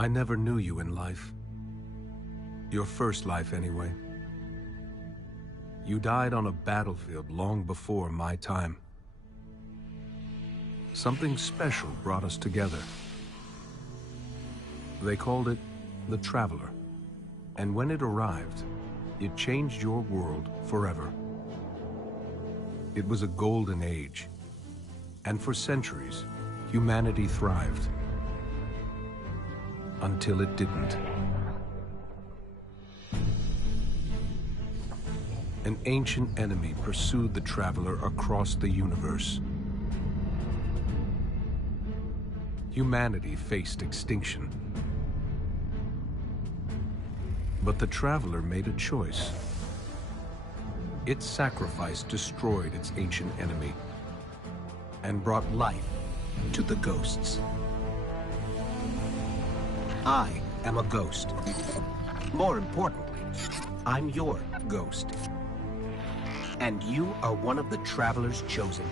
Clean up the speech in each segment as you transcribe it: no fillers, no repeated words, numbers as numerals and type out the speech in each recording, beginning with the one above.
I never knew you in life. Your first life, anyway. You died on a battlefield long before my time. Something special brought us together. They called it the Traveler. And when it arrived, it changed your world forever. It was a golden age. And for centuries, humanity thrived. Until it didn't. An ancient enemy pursued the Traveler across the universe. Humanity faced extinction. But the Traveler made a choice. Its sacrifice destroyed its ancient enemy and brought life to the ghosts. I am a ghost. More importantly, I'm your ghost. And you are one of the Traveler's chosen.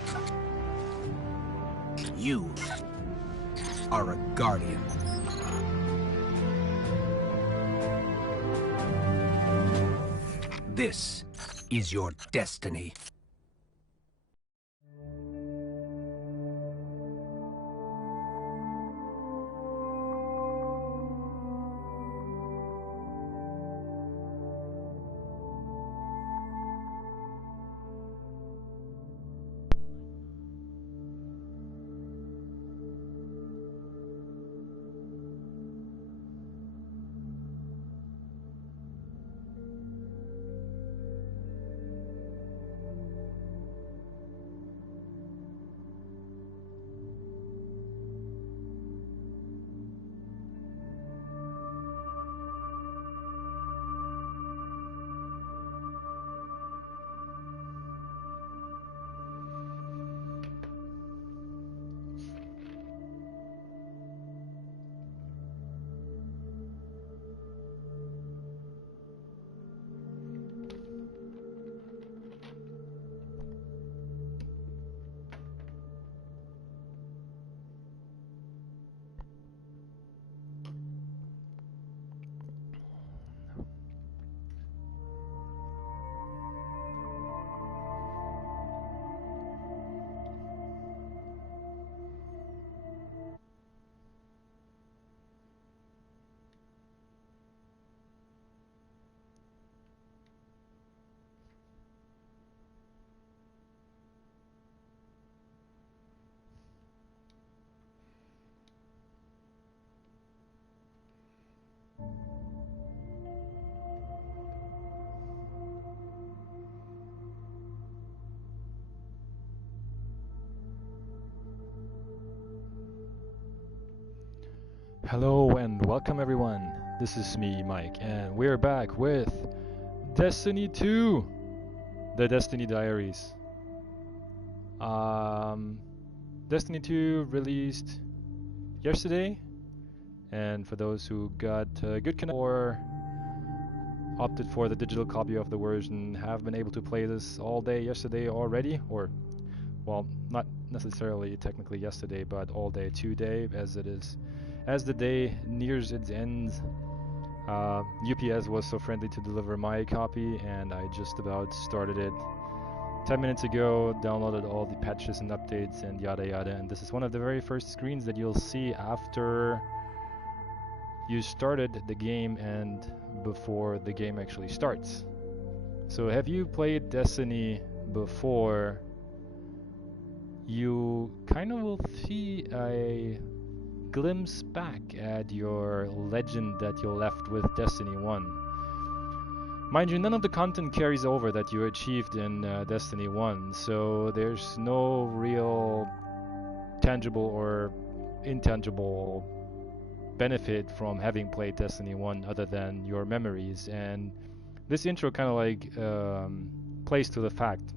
You are a guardian. This is your destiny. Hello and welcome everyone. This is me, Mike, and we're back with Destiny 2, the Destiny Diaries. Destiny 2 released yesterday, and for those who got a good connection or opted for the digital copy of the version, have been able to play this all day yesterday already, or well, not necessarily technically yesterday, but all day today, as it is. As the day nears its end, UPS was so friendly to deliver my copy, and I just about started it 10 minutes ago, downloaded all the patches and updates and yada yada, and this is one of the very first screens that you'll see after you started the game and before the game actually starts. So have you played Destiny before? You kind of will see a glimpse back at your legend that you left with Destiny 1. Mind you, none of the content carries over that you achieved in Destiny 1, so there's no real tangible or intangible benefit from having played Destiny 1 other than your memories, and this intro kind of like plays to the fact.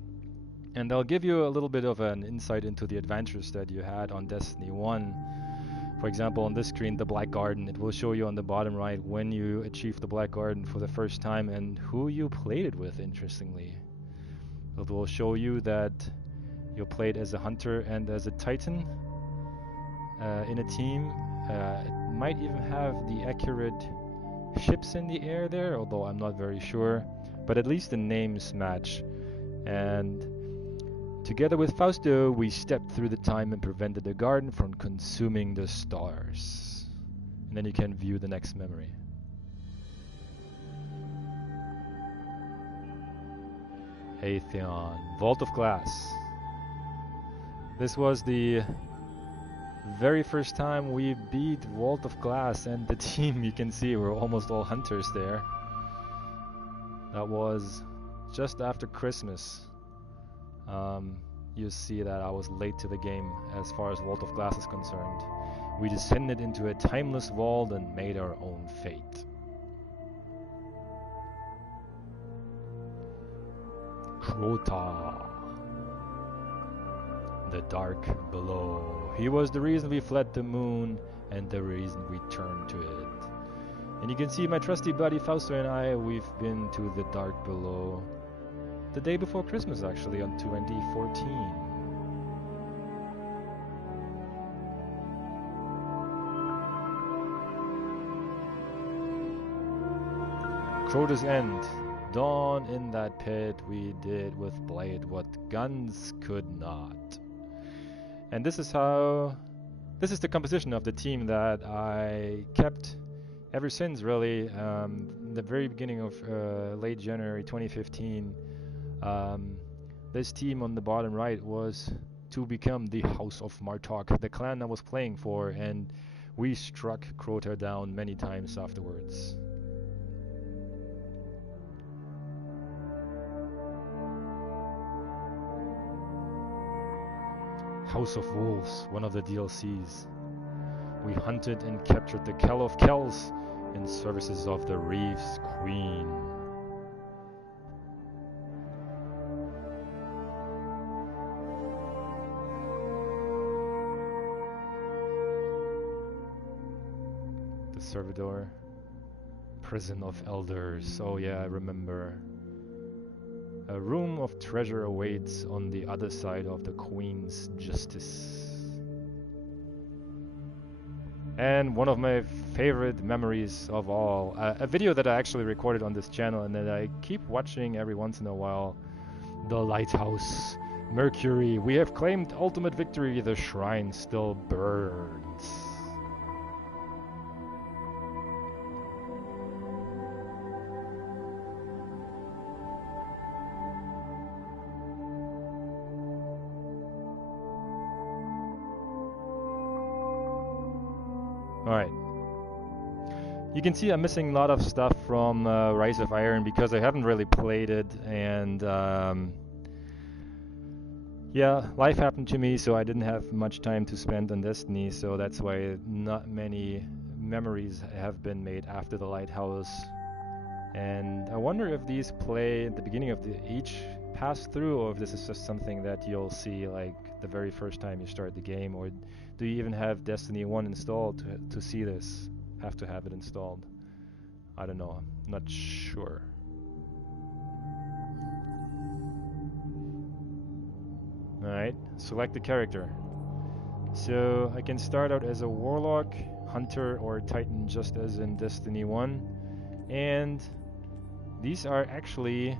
And I'll give you a little bit of an insight into the adventures that you had on Destiny 1. For example, on this screen, the Black Garden, it will show you on the bottom right when you achieve the Black Garden for the first time and who you played it with, interestingly. It will show you that you played as a hunter and as a titan in a team, It might even have the accurate ships in the air there, although I'm not very sure. But at least the names match. And together with Fausto, we stepped through the time and prevented the garden from consuming the stars. And then you can view the next memory. Atheon, Vault of Glass. This was the very first time we beat Vault of Glass, and the team, you can see, we're almost all hunters there. That was just after Christmas. You see that I was late to the game as far as Vault of Glass is concerned. We descended into a timeless vault and made our own fate. Crota. The dark below. He was the reason we fled the moon and the reason we turned to it. And you can see my trusty buddy Fausto and I, we've been to the dark below the day before Christmas, actually, on 2014. Crota's End. Dawn in that pit, we did with blade what guns could not. And this is the composition of the team that I kept ever since, really. The very beginning of late January 2015, this team on the bottom right was to become the House of Martok, the clan I was playing for, and we struck Crota down many times afterwards. House of Wolves, one of the DLCs. We hunted and captured the Kell of Kells in services of the Reef's Queen. The Servitor, Prison of Elders. Oh yeah, I remember. A room of treasure awaits on the other side of the Queen's justice. And one of my favorite memories of all, a video that I actually recorded on this channel and that I keep watching every once in a while. The Lighthouse. Mercury, we have claimed ultimate victory, the shrine still burns. Alright. You can see I'm missing a lot of stuff from Rise of Iron because I haven't really played it, and yeah, life happened to me, so I didn't have much time to spend on Destiny, so that's why not many memories have been made after the Lighthouse. And I wonder if these play at the beginning of each pass through, or if this is just something that you'll see like the very first time you start the game, or do you even have Destiny 1 installed to see this? Have to have it installed. I don't know. I'm not sure. Alright, select the character. So I can start out as a Warlock, Hunter, or Titan, just as in Destiny 1. And these are actually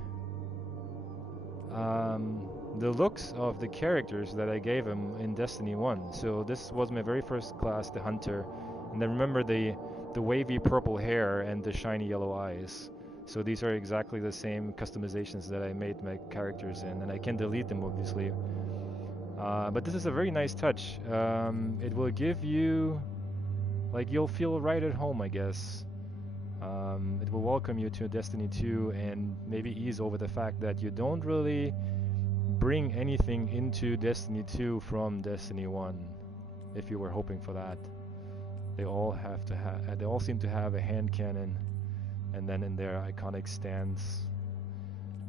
the looks of the characters that I gave him in Destiny 1. So this was my very first class, the Hunter. And then remember the wavy purple hair and the shiny yellow eyes. So these are exactly the same customizations that I made my characters in, and I can delete them obviously. But this is a very nice touch. It will give you, like, you'll feel right at home, I guess. It will welcome you to Destiny 2 and maybe ease over the fact that you don't really bring anything into Destiny 2 from Destiny 1, if you were hoping for that. They all they all seem to have a hand cannon, and then in their iconic stands.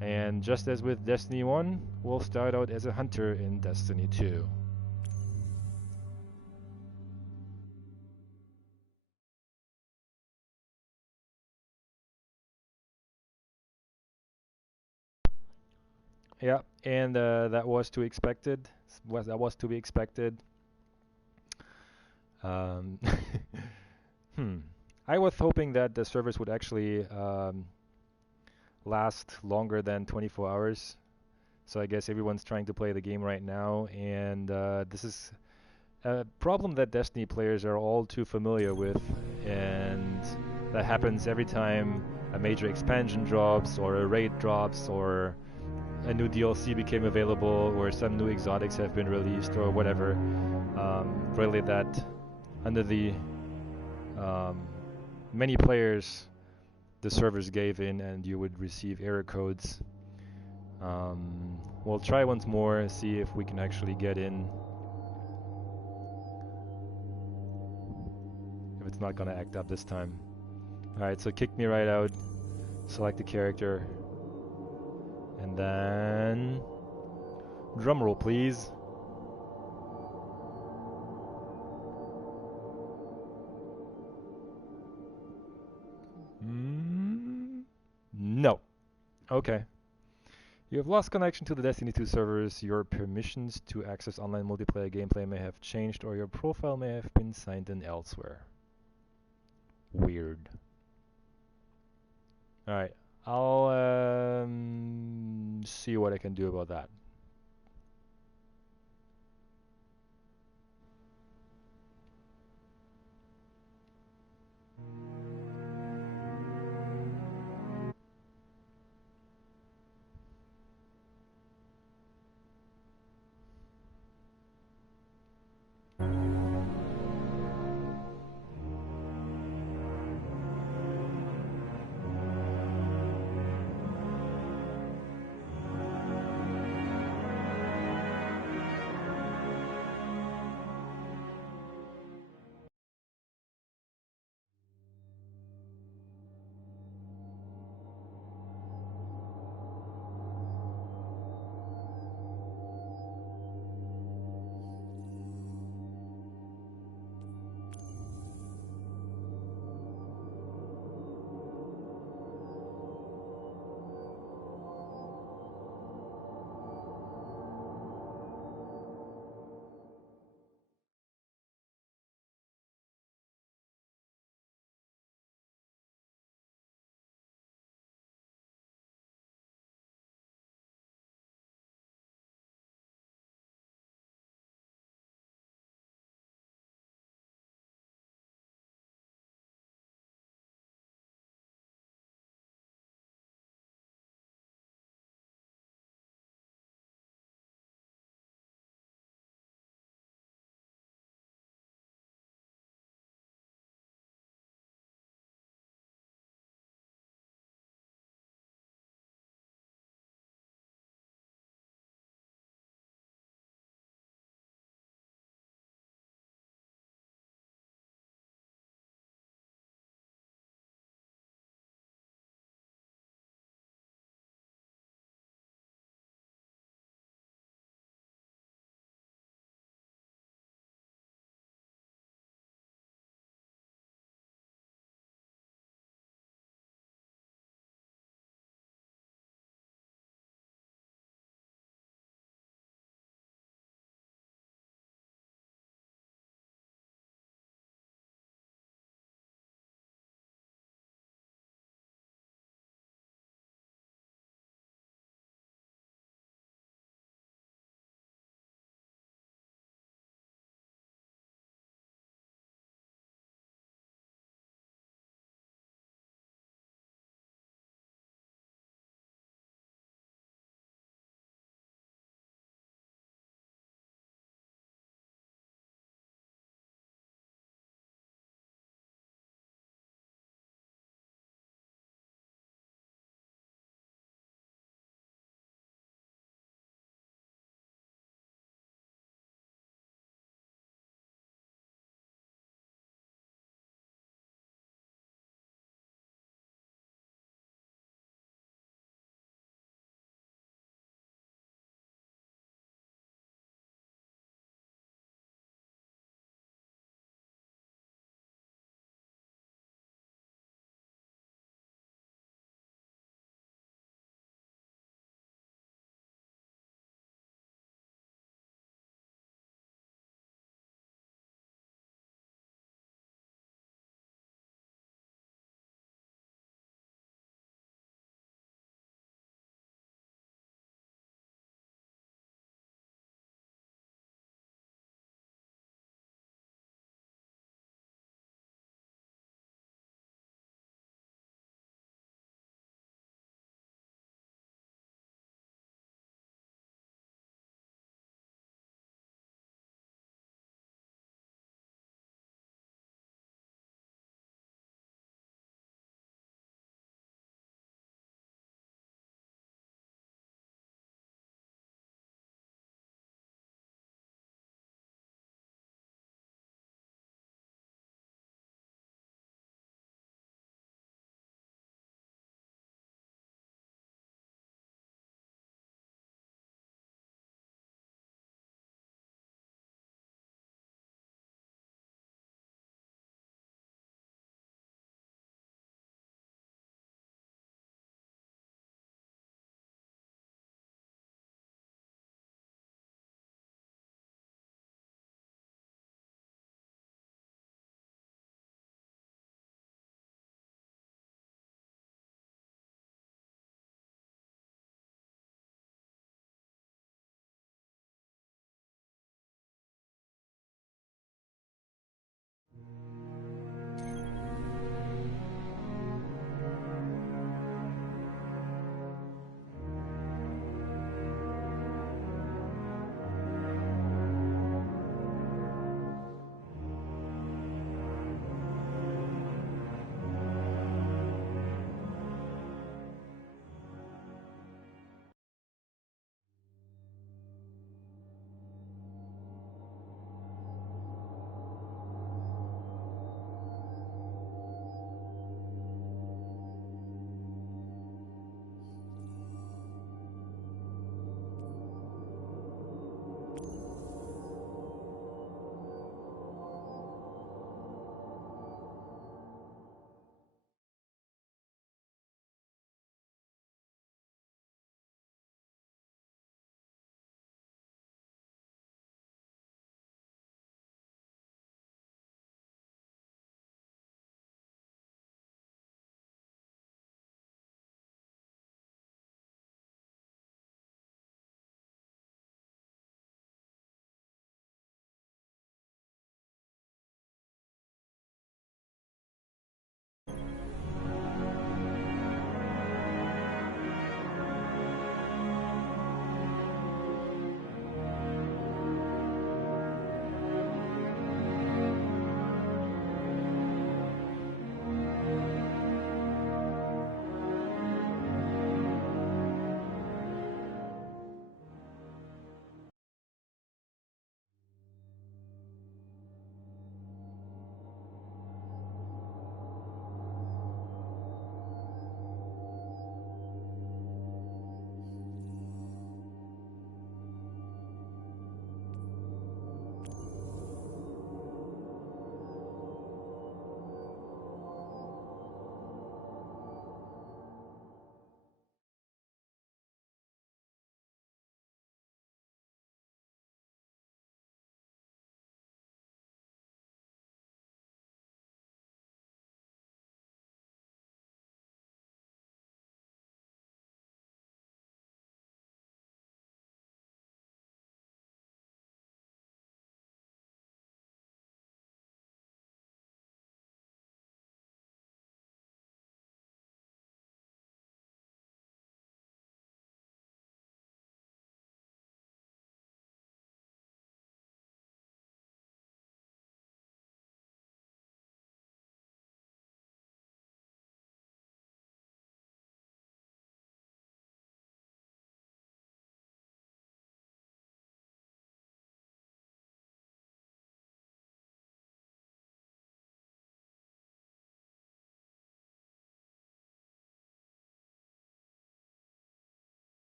And just as with Destiny 1, we'll start out as a hunter in Destiny 2. Yeah, and that was to expected. That was to be expected. Hmm. I was hoping that the servers would actually last longer than 24 hours. So I guess everyone's trying to play the game right now, and this is a problem that Destiny players are all too familiar with, and that happens every time a major expansion drops, or a raid drops, or a new DLC became available, or some new exotics have been released, or whatever. Really, that under the um, many players, the servers gave in, and you would receive error codes. We'll try once more, see if we can actually get in. If it's not gonna act up this time. Alright, so kick me right out. Select the character. And then... drumroll, please. No. Okay. You have lost connection to the Destiny 2 servers. Your permissions to access online multiplayer gameplay may have changed, or your profile may have been signed in elsewhere. Weird. Alright. I'll see what I can do about that.